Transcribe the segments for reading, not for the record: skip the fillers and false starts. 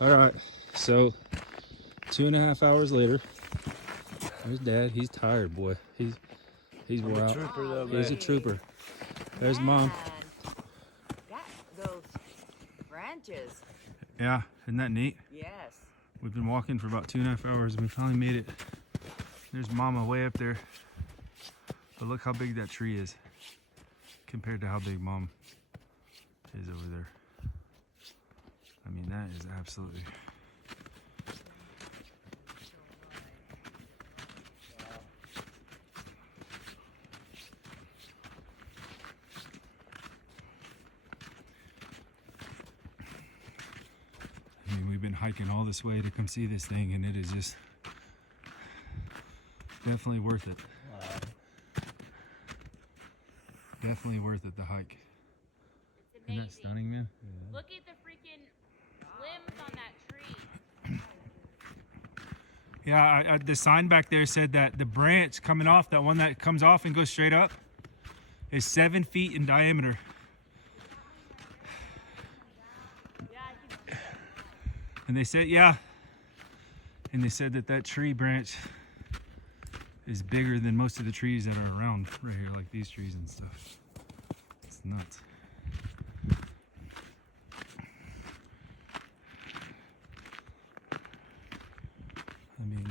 All right, so 2.5 hours later, there's Dad. He's tired, boy. He's wore out. Trooper though, man. He's a trooper. There's Mom. Got those branches. Yeah, isn't that neat? Yes. We've been walking for about 2.5 hours and we finally made it. There's Mama way up there. But look how big that tree is compared to how big Mom is over there. I mean, that is absolutely... I mean, we've been hiking all this way to come see this thing, and it is just definitely worth it. Wow. Definitely worth it, the hike. It's Isn't amazing. that stunning, man? Yeah. Look at the freaking limbs on that tree. Yeah, the sign back there said that the branch coming off, that one that comes off and goes straight up, is 7 feet in diameter. Yeah, I can see it. And they said, yeah. And they said that that tree branch is bigger than most of the trees that are around right here, like these trees and stuff. It's nuts. I mean,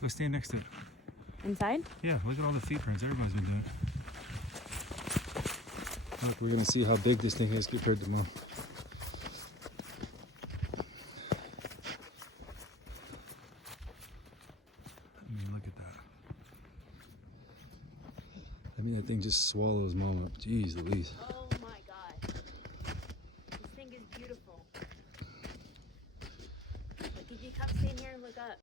go stand next to it. Inside? Yeah, look at all the feet prints. Everybody's been doing it. Look, we're gonna see how big this thing is compared to Mom. I mean, look at that. I mean, that thing just swallows Mom up. Jeez Louise.